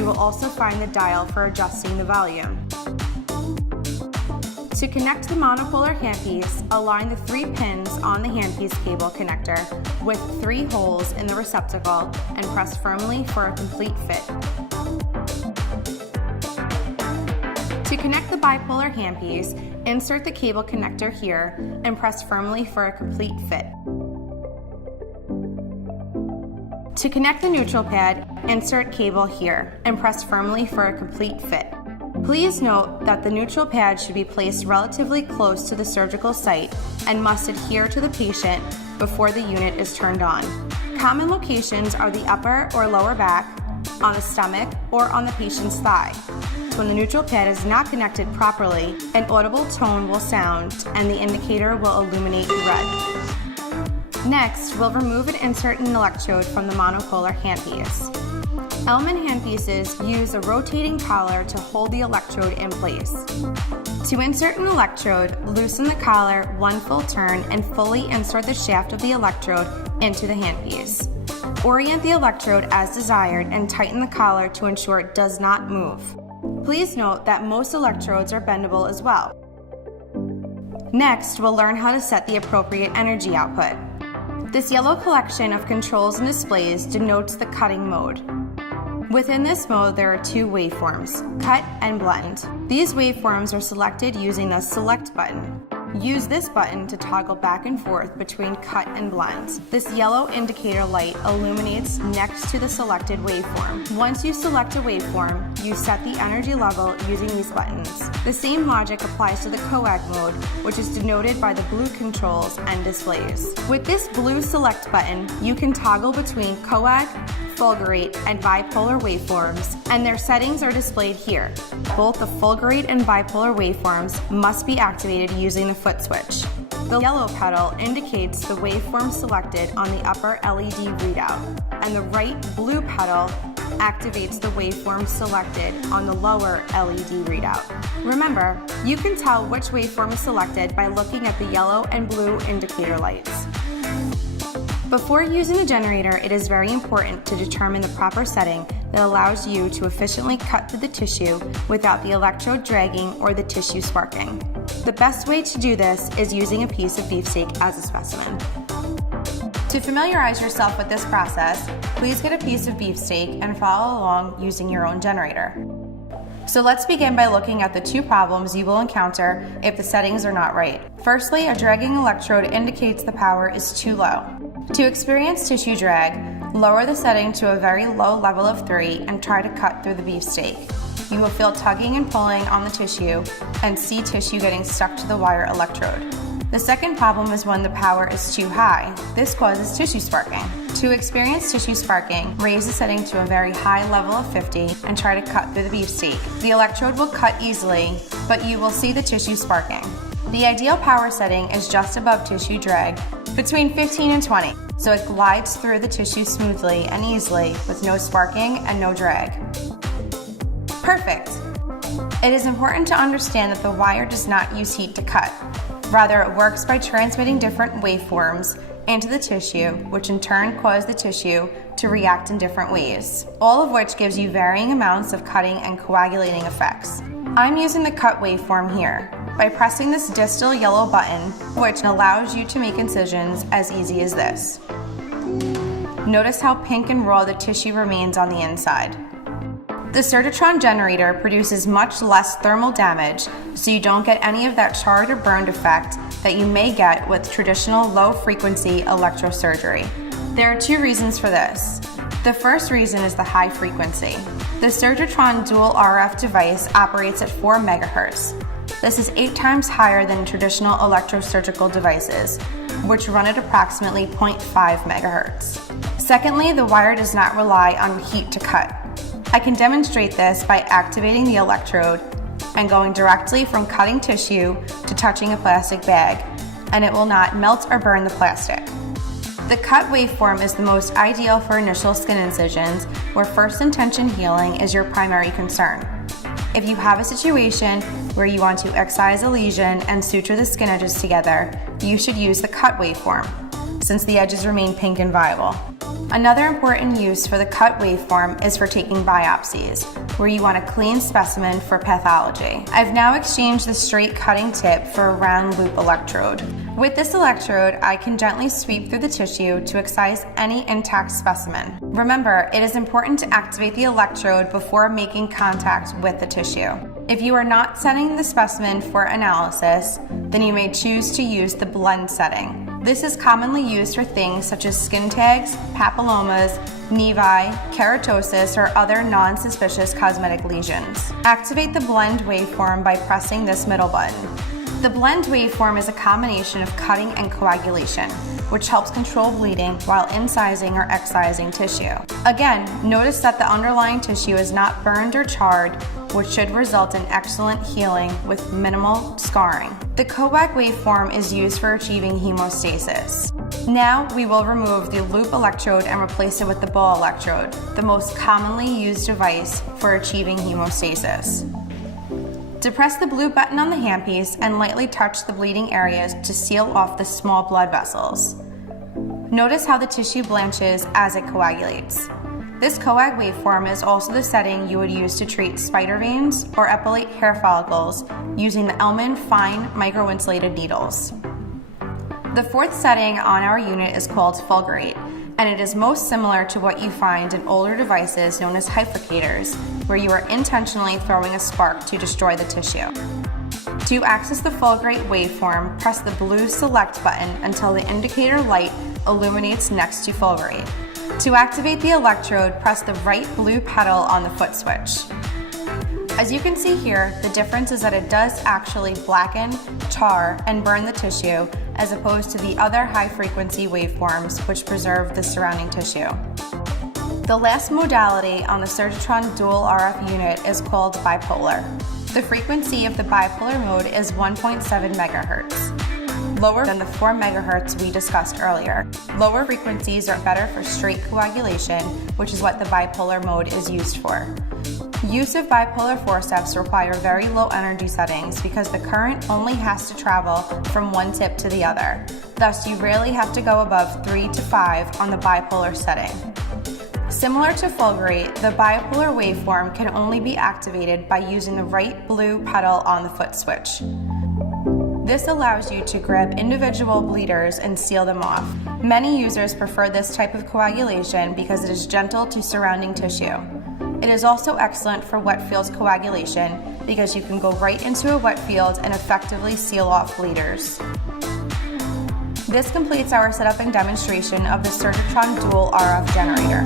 you will also find the dial for adjusting the volume. To connect the monopolar handpiece, align the 3 pins on the handpiece cable connector with 3 holes in the receptacle and press firmly for a complete fit. To connect the bipolar handpiece, insert the cable connector here and press firmly for a complete fit. To connect the neutral pad, insert cable here and press firmly for a complete fit. Please note that the neutral pad should be placed relatively close to the surgical site and must adhere to the patient before the unit is turned on. Common locations are the upper or lower back, on the stomach, or on the patient's thigh. When the neutral pad is not connected properly, an audible tone will sound and the indicator will illuminate red. Next, we'll remove and insert an electrode from the monopolar handpiece. Ellman handpieces use a rotating collar to hold the electrode in place. To insert an electrode, loosen the collar 1 full turn and fully insert the shaft of the electrode into the handpiece. Orient the electrode as desired and tighten the collar to ensure it does not move. Please note that most electrodes are bendable as well. Next, we'll learn how to set the appropriate energy output. This yellow collection of controls and displays denotes the cutting mode. Within this mode, there are 2 waveforms, cut and blend. These waveforms are selected using the select button. Use this button to toggle back and forth between cut and blend. This yellow indicator light illuminates next to the selected waveform. Once you select a waveform, you set the energy level using these buttons. The same logic applies to the coag mode, which is denoted by the blue controls and displays. With this blue select button, you can toggle between coag, fulgurate, and bipolar waveforms, and their settings are displayed here. Both the fulgurate and bipolar waveforms must be activated using the foot switch. The yellow pedal indicates the waveform selected on the upper LED readout, and the right blue pedal activates the waveform selected on the lower LED readout. Remember, you can tell which waveform is selected by looking at the yellow and blue indicator lights. Before using the generator, it is very important to determine the proper setting that allows you to efficiently cut through the tissue without the electrode dragging or the tissue sparking. The best way to do this is using a piece of beefsteak as a specimen. To familiarize yourself with this process, please get a piece of beefsteak and follow along using your own generator. So let's begin by looking at the 2 problems you will encounter if the settings are not right. Firstly, a dragging electrode indicates the power is too low. To experience tissue drag, lower the setting to a very low level of 3 and try to cut through the beefsteak. You will feel tugging and pulling on the tissue and see tissue getting stuck to the wire electrode. The second problem is when the power is too high. This causes tissue sparking. To experience tissue sparking, raise the setting to a very high level of 50 and try to cut through the beefsteak. The electrode will cut easily, but you will see the tissue sparking. The ideal power setting is just above tissue drag, between 15 and 20, so it glides through the tissue smoothly and easily with no sparking and no drag. Perfect! It is important to understand that the wire does not use heat to cut. Rather, it works by transmitting different waveforms into the tissue, which in turn cause the tissue to react in different ways, all of which gives you varying amounts of cutting and coagulating effects. I'm using the cut waveform here by pressing this distal yellow button, which allows you to make incisions as easy as this. Notice how pink and raw the tissue remains on the inside. The Surgitron generator produces much less thermal damage, so you don't get any of that charred or burned effect that you may get with traditional low-frequency electrosurgery. There are 2 reasons for this. The first reason is the high frequency. The Surgitron dual RF device operates at 4 MHz. This is 8 times higher than traditional electrosurgical devices, which run at approximately 0.5 MHz. Secondly, the wire does not rely on heat to cut. I can demonstrate this by activating the electrode and going directly from cutting tissue to touching a plastic bag, and it will not melt or burn the plastic. The cut waveform is the most ideal for initial skin incisions where first intention healing is your primary concern. If you have a situation where you want to excise a lesion and suture the skin edges together, you should use the cut waveform, since the edges remain pink and viable. Another important use for the cut waveform is for taking biopsies, where you want a clean specimen for pathology. I've now exchanged the straight cutting tip for a round loop electrode. With this electrode, I can gently sweep through the tissue to excise any intact specimen. Remember, it is important to activate the electrode before making contact with the tissue. If you are not setting the specimen for analysis, then you may choose to use the blend setting. This is commonly used for things such as skin tags, papillomas, nevi, keratosis, or other non-suspicious cosmetic lesions. Activate the blend waveform by pressing this middle button. The blend waveform is a combination of cutting and coagulation, which helps control bleeding while incising or excising tissue. Again, notice that the underlying tissue is not burned or charred, which should result in excellent healing with minimal scarring. The coag waveform is used for achieving hemostasis. Now we will remove the loop electrode and replace it with the ball electrode, the most commonly used device for achieving hemostasis. Depress the blue button on the handpiece and lightly touch the bleeding areas to seal off the small blood vessels. Notice how the tissue blanches as it coagulates. This coag waveform is also the setting you would use to treat spider veins or epilate hair follicles using the Ellman fine microinsulated needles. The fourth setting on our unit is called fulgurate, and it is most similar to what you find in older devices known as hyplicators, where you are intentionally throwing a spark to destroy the tissue. To access the fulgurate waveform, press the blue select button until the indicator light illuminates next to fulgurate. To activate the electrode, press the right blue pedal on the foot switch. As you can see here, the difference is that it does actually blacken, tar, and burn the tissue, as opposed to the other high-frequency waveforms which preserve the surrounding tissue. The last modality on the Surgitron dual RF unit is called bipolar. The frequency of the bipolar mode is 1.7 megahertz, lower than the 4 megahertz we discussed earlier. Lower frequencies are better for straight coagulation, which is what the bipolar mode is used for. Use of bipolar forceps require very low energy settings because the current only has to travel from one tip to the other. Thus, you rarely have to go above 3 to 5 on the bipolar setting. Similar to fulgurate, the bipolar waveform can only be activated by using the right blue pedal on the foot switch. This allows you to grab individual bleeders and seal them off. Many users prefer this type of coagulation because it is gentle to surrounding tissue. It is also excellent for wet field coagulation because you can go right into a wet field and effectively seal off bleeders. This completes our setup and demonstration of the Surgitron dual RF generator.